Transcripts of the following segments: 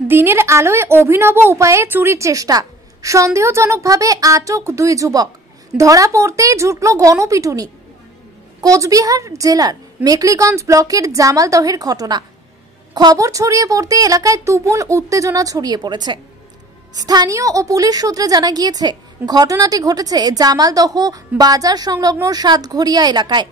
দিনের আলোয় অভিনব উপায়ে চুরির চেষ্টা, সন্দেহজনকভাবে আটক দুই যুবক, ধরা পড়তেই জুটল গণপিটুনি। কোচবিহার জেলার মেখলিগঞ্জ ব্লকের জামালদহের ঘটনা। খবর ছড়িয়ে পড়তে এলাকায় তুমুল উত্তেজনা ছড়িয়ে পড়েছে। স্থানীয় ও পুলিশ সূত্রে জানা গিয়েছে, ঘটনাটি ঘটেছে জামালদহ বাজার সংলগ্ন সাতঘরিয়া এলাকায়।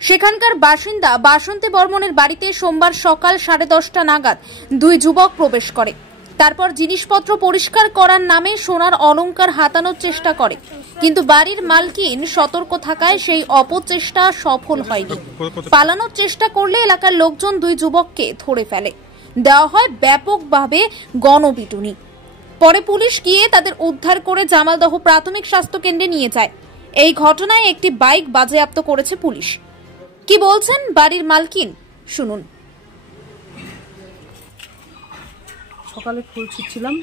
সেখানকার বাসিন্দা বাসন্তী বর্মনের বাড়িতে সোমবার সকাল 10:30 নাগাদ দুই যুবক প্রবেশ করে। তারপর জিনিসপত্র পরিষ্কার করার নামে সোনার অলংকার হাতানোর চেষ্টা করে, কিন্তু বাড়ির মালকিন সতর্ক থাকায় সেই অপচেষ্টা সফল হয়নি। পালানোর চেষ্টা করলে এলাকার লোকজন দুই যুবককে ধরে ফেলে। দেওয়া হয় ব্যাপকভাবে গণপিটুনি। পরে পুলিশ গিয়ে তাদের উদ্ধার করে জামালদহ প্রাথমিক স্বাস্থ্য কেন্দ্রে নিয়ে যায়। এই ঘটনায় একটি বাইক বাজেয়াপ্ত করেছে পুলিশ। কি বলছেন বাড়ির মালকিন, শুনুন। সকালে ফুল ছিটছিলাম,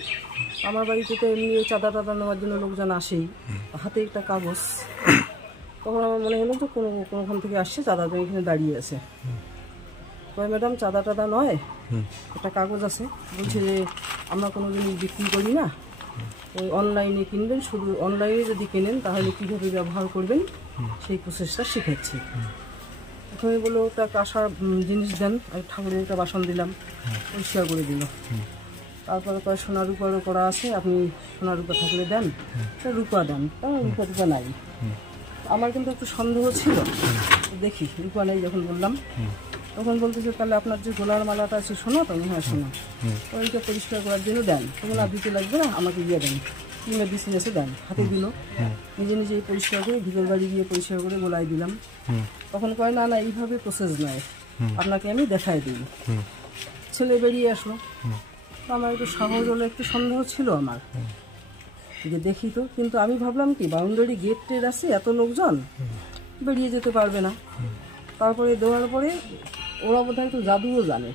আমার বাড়িতে তো এমনি চাঁদা টাদা নেওয়ার জন্য লোকজন আসেই, হাতে একটা কাগজ। তখন আমার মনে হলো যে কোনোখান থেকে আসছে, চাঁদা তো এখানে দাঁড়িয়ে আছে। কয় ম্যাডাম চাঁদা টাদা নয়, একটা কাগজ আছে, বলছে যে আমরা কোনো জিনিস বিক্রি করি না, ওই অনলাইনে কিনবেন, শুধু অনলাইনে যদি কেনেন তাহলে কীভাবে ব্যবহার করবেন সেই প্রসেসটা শিখাচ্ছি। প্রথমে বললো ওটা কাঁসার জিনিস দেন, আমি ঠাকুরের একটা বাসন দিলাম, পরিষ্কার করে দিল। তারপরে কয় সোনা রূপারও করা আছে, আপনি সোনা রূপা থাকলে দেন, রূপা দেন, কারণ রূপা টুপা নাই। আমার কিন্তু একটু সন্দেহ ছিল, দেখি রূপা নেই যখন বললাম, তখন বলতেছে তাহলে আপনার যে গোলার মালাটা আছে সোনা, তখন হ্যাঁ সোনা, ওইটা পরিষ্কার করার জন্য দেন, তখন আর দিতে লাগবে না, আমাকে দিয়ে দেন, কি মেডিসিন এসে দেন, হাতে দিল। নিজে নিজেই পরিষ্কার করে ভিতর বাড়ি গিয়ে পরিষ্কার করে গোলায় দিলাম। তখন কয় না না এইভাবে প্রসেস নয়, আপনাকে আমি দেখাই দিই। ছেলে বেরিয়ে আসলো, আমার একটু সাহস হলো, একটু সন্দেহ ছিল আমার যে দেখি তো, কিন্তু আমি ভাবলাম কি বাউন্ডারি গেট টেট আছে, এত লোকজন বেরিয়ে যেতে পারবে না। তারপরে দেওয়ার পরে ওরা বোধহয় একটু জাদুও জানে,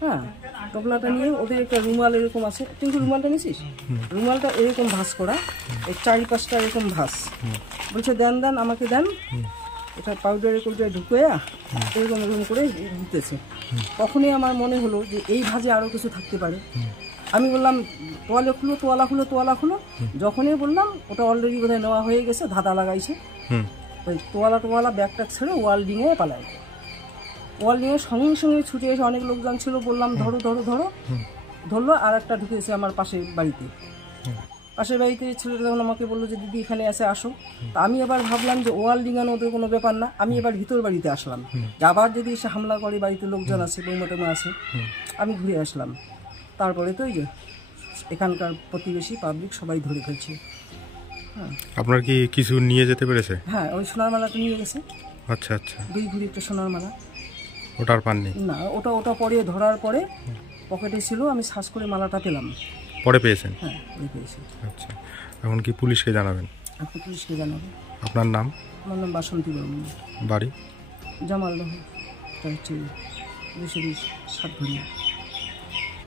হ্যাঁ, টপলাটা নিয়ে ওদের একটা রুমাল এরকম আছে, কিন্তু রুমালটা নিছিস, রুমালটা এরকম ভাঁজ করা, এই 4-5টা এরকম ভাঁজ, বলছে দেন দেন আমাকে দেন, এটা পাউডারের কোটায় ঢুকে এরকম এরকম করে দিতেছে। তখনই আমার মনে হলো যে এই ভাজে আরও কিছু থাকতে পারে। আমি বললাম তোয়ালে খুলো, তোয়ালা খুলো, তোয়ালা খুলো। যখনই বললাম ওটা অলরেডি বোধহয় নেওয়া হয়ে গেছে, ধাঁধা লাগাইছে। ওই তোয়ালা ব্যাগটা ছেড়ে ওয়ালডিংয়ে পালায়। ওয়ালডিংয়ে সঙ্গে সঙ্গে ছুটে এসে অনেক লোকজন ছিল, বললাম ধরো ধরো ধরো, ধরলো। আর একটা ঢুকেছে আমার পাশের বাড়িতে, পাশের বাড়িতে ছেলেটা যখন আমাকে বললো যে দিদি এখানে এসে আসো, তা আমি এবার ভাবলাম যে ওয়াল ডিঙানো ওদের কোনো ব্যাপার না, আমি এবার ভিতর বাড়িতে আসলাম, আবার যদি এসে হামলা করে, বাড়িতে লোকজন আছে, বৌমা টেমা আছে, আমি ঘুরে আসলাম। তারপরে তো ওই যে এখানকার প্রতিবেশী পাবলিক সবাই ধরে ফেলছে। হ্যাঁ, আপনার কি কিছু নিয়ে যেতে পেরেছে? হ্যাঁ, ওই সোনার মালাটা নিয়ে গেছে। আচ্ছা আচ্ছা, 2 ভরি একটা সোনার মালা। ওটার পাননি? না, ওটা পরে ধরার পরে পকেটে ছিল, আমি সার্চ করে মালাটা পেলাম। পরে পেয়েছেন? হ্যাঁ, পরে পেয়েছি। আচ্ছা, এখন কি পুলিশকে জানাবেন? আপনি পুলিশকে জানাবেন। আপনার নাম? আমার নাম বাসন্তী বর্মন, বাড়ি জামালদহ, 220 সাতঘরিয়া।